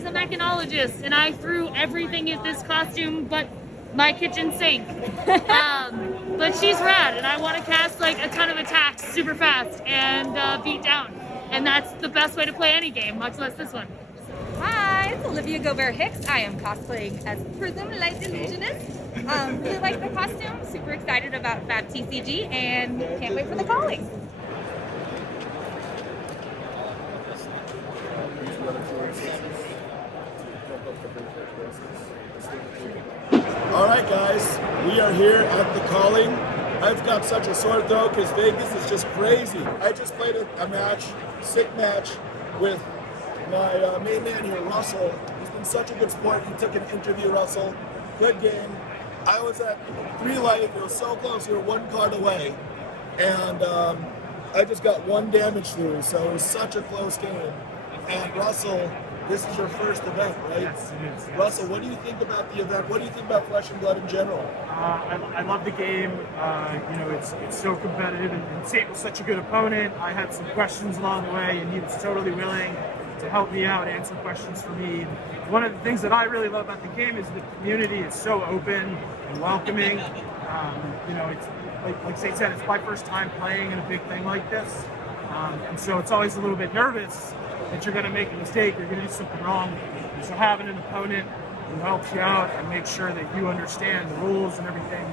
she's a mechanologist, and I threw everything at this costume but my kitchen sink. But she's rad, and I want to cast like a ton of attacks super fast and beat down. And that's the best way to play any game, much less this one. Hi, it's Olivia Gobert-Hicks. I am cosplaying as Prism Light Illusionist. Really like the costume, super excited about FabTCG, and can't wait for the calling. All right, guys, we are here at the calling. I've got such a sore throat because Vegas is just crazy. I just played a match, sick match, with my main man here, Russell. He's been such a good sport. He took an interview, Russell. Good game. I was at 3 life. It was so close. We were 1 card away. And I just got 1 damage through, so it was such a close game. And Russell, this is your first event, right? Yes, it is. Russell, what do you think about the event? What do you think about Flesh and Blood in general? I love the game. It's so competitive, and Tate was such a good opponent. I had some questions along the way, and he was totally willing to help me out, answer questions for me. One of the things that I really love about the game is the community is so open and welcoming. It's like Tate said, it's my first time playing in a big thing like this, and so it's always a little bit nervous that you're going to make a mistake, you're going to do something wrong. And so having an opponent who helps you out and makes sure that you understand the rules and everything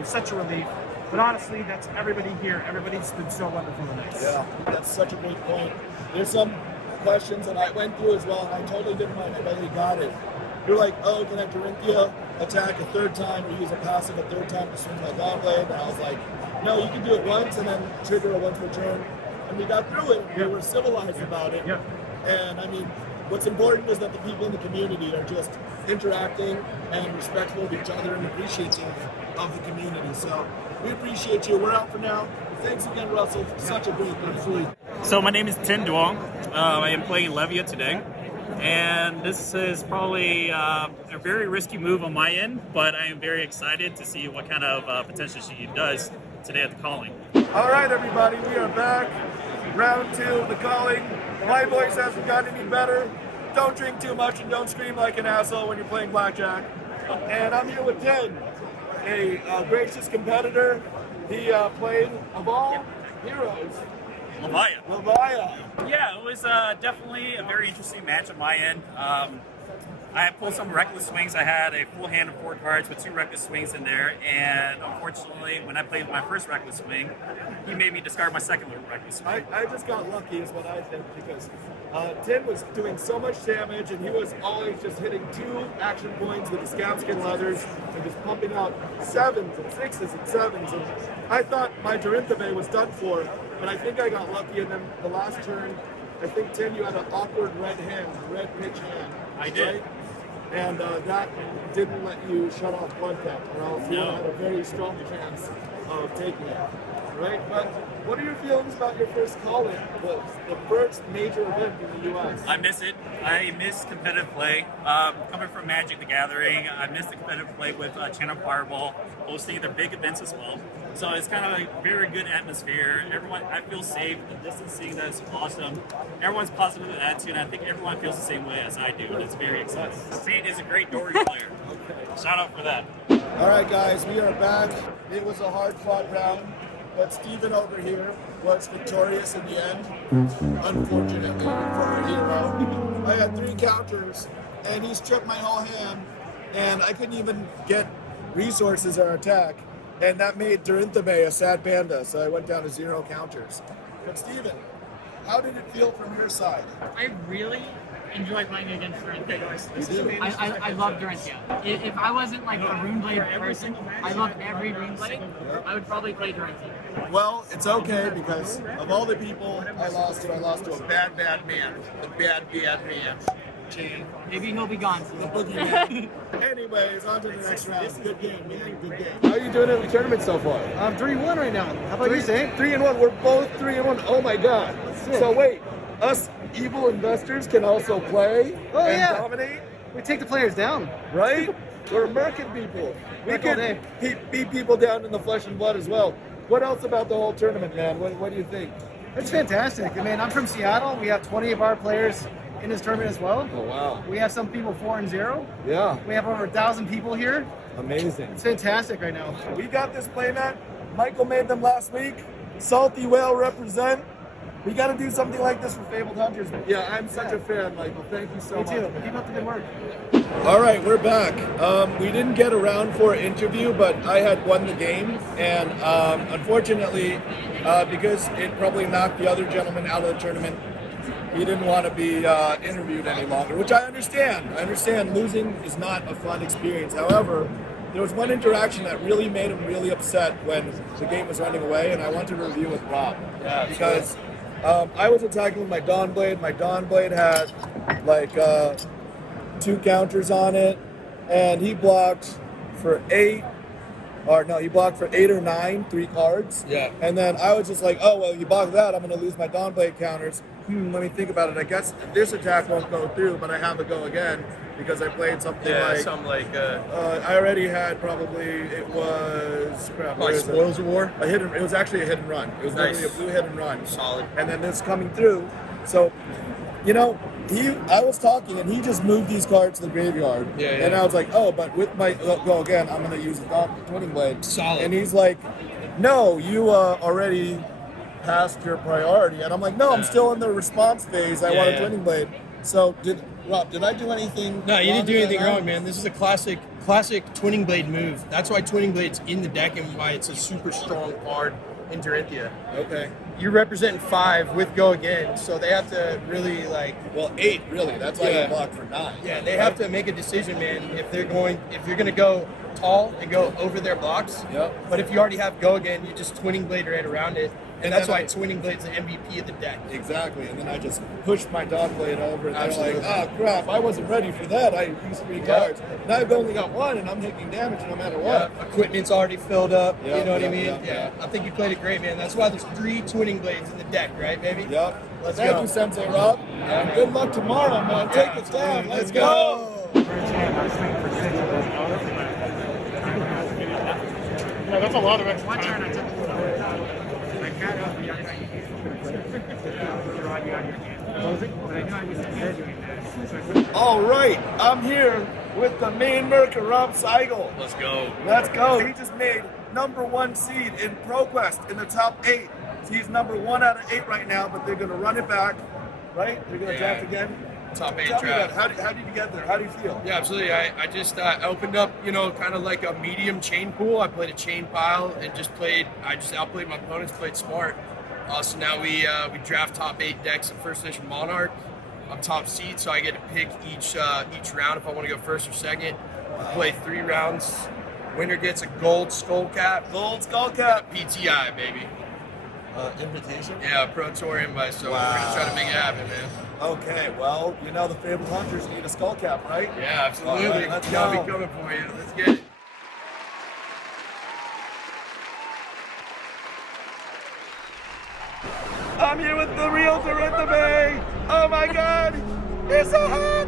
is such a relief. But honestly, that's everybody here. Everybody's been so wonderful and nice. Yeah, that's such a great point. There's some questions that I went through as well, and I totally didn't mind. I totally got it. You're like, oh, can I Dorinthea attack a 3rd time or use a passive a 3rd time to swing my FaBled? And I was like, no, you can do it once and then trigger a once per turn. And we got through it. We were civilized about it. Yep. And I mean, what's important is that the people in the community are just interacting and respectful of each other and appreciative of the community. So we appreciate you. We're out for now. Thanks again, Russell, for such a great game. Absolutely. So my name is Tin Duong. I am playing Levia today. And this is probably a very risky move on my end, but I am very excited to see what kind of potential she does today at the calling. All right, everybody, we are back. Round 2 of the calling. My voice hasn't gotten any better. Don't drink too much and don't scream like an asshole when you're playing blackjack. And I'm here with Ted, a gracious competitor. He played, of all heroes, Levia. Yeah, it was definitely a very interesting match on my end. I pulled some reckless swings. I had a full hand of 4 cards with 2 reckless swings in there, and unfortunately, when I played my first reckless swing, he made me discard my second reckless swing. I just got lucky is what I think, because Tim was doing so much damage, and he was always just hitting 2 action points with the scabskin leathers and just pumping out 7s and 6s and 7s. And I thought my Dorinthea was done for, but I think I got lucky, and then the last turn, I think, Tim, you had an awkward red pitch hand. I did. Right? And that didn't let you shut off blood tap, or else you had a very strong chance of taking it, right? But what are your feelings about your first calling, the first major event in the U.S.? I miss it. I miss competitive play. Coming from Magic the Gathering, I miss the competitive play with Channel Fireball, hosting the big events as well. So it's kind of a very good atmosphere. Everyone, I feel safe. The distancing, that's awesome. Everyone's positive attitude, and I think everyone feels the same way as I do, and it's very exciting. Tate is a great Dory player. Shout out for that. All right, guys, we are back. It was a hard-fought round, but Steven over here was victorious in the end, unfortunately for our hero. I had 3 counters, and he stripped my whole hand, and I couldn't even get resources or attack. And that made Dorinthea a sad panda, so I went down to 0 counters. But Steven, how did it feel from your side? I really enjoy playing against Dorinthea. I love Dorinthea. If I wasn't like a Runeblade person, I love every Runeblade, I would probably play Dorinthea. Well, it's okay, because of all the people I lost to a bad man. A bad man. Chain. Maybe he'll be gone soon. The boogeyman. Anyways, on to the next round. Good game, man. Good game. How are you doing in the tournament so far? I'm 3-1 right now. How about you, Zane? 3-1. We're both 3-1. Oh my god. So wait, us evil investors can also play and dominate? We take the players down. Right? We're American people. We can beat people down in the flesh and blood as well. What else about the whole tournament, man? What do you think? It's fantastic. I mean, I'm from Seattle. We have 20 of our players in this tournament as well. Oh, wow. We have some people 4-0. Yeah, We have over 1,000 people here. amazing. It's fantastic right now. We got this playmat. Michael made them last week. Salty Whale represent. We got to do something like this for FaBled Hunters. Yeah, I'm such a fan, Michael. Thank you so Me much. too. Keep up the good work. All right, we're back. We didn't get around for an interview, but I had won the game, and unfortunately, because it probably knocked the other gentleman out of the tournament, he didn't want to be interviewed any longer, which I understand. I understand losing is not a fun experience. However, there was one interaction that really made him really upset when the game was running away, and I want to review with Rob. Yeah, because I was attacking with my Dawn Blade. My Dawn Blade had like 2 counters on it, and he blocked for 8. He blocked for 8 or 9, 3 cards. Yeah. And then I was just like, oh, well, you blocked that, I'm going to lose my Dawn Blade counters. Let me think about it. I guess this attack won't go through, but I have to go again because I played something I already had probably, it was, crap, where is it? Spoils of War. It was actually a hit and run. It was Nice. literally a blue hit and run. Solid. And then this coming through. So, I was talking and he just moved these cards to the graveyard. Yeah. And I was like, oh, but with my go again, I'm going to use the Twinning Blade. Solid. And he's like, no, you already passed your priority. And I'm like, no, I'm still in the response phase. I want a Twinning Blade. So, Rob, did I do anything No, you didn't do anything wrong? wrong, man. This is a classic Twinning Blade move. That's why Twinning Blade's in the deck and why it's a super strong card in Dorinthea. Okay. You're representing 5 with Go Again, so they have to really Well, 8, really. That's why Yeah. you blocked for 9. Yeah, they have to make a decision, man. If you're gonna go tall and go over their blocks. Yep. But if you already have Go Again, you just Twinning Blade right around it, and And that's then why Twinning Blade's the MVP of the deck. Exactly, and then I just pushed my Dawn Blade over, and they're Absolutely. like, oh crap, I wasn't ready for that. I used 3 cards. Now I've only got 1, and I'm taking damage no matter what. Equipment's already filled up. Yeah, you know what I yeah, mean? yeah. I think you played it great, man. That's why there's 3 Twinning Blades in the deck, right, baby? Yep. Let's Thank go. you, Sensei Rob. And good luck tomorrow, man. Take it down. Let's go. Yeah, that's a lot of extra One time. turn I took All right, I'm here with the main Merker, Rob Seigel. Let's go. Let's go. He just made #1 seed in ProQuest in the top 8. So he's #1 out of 8 right now, but they're going to run it back, right? They're going to draft again. Top 8 Tell me draft. about it. How did you get there? How do you feel? Yeah, absolutely. I just opened up, kind of like a medium chain pool. I played a chain pile and I just outplayed my opponents, played smart. So now we draft top 8 decks in First Edition Monarch. I'm top seed, so I get to pick each round if I want to go first or second. Play 3 rounds. Winner gets a gold skull cap. Gold skull cap. PTI, baby. Invitation? Yeah, Pro Tour invite, so we're going to try to make it happen, man. Okay, well, the FaBled Hunters need a skull cap, right? Yeah, absolutely. All right, let's I'll go. be coming for you. Let's get it. I'm here with the real Dorinthea Bay. Oh my God, it's so hot.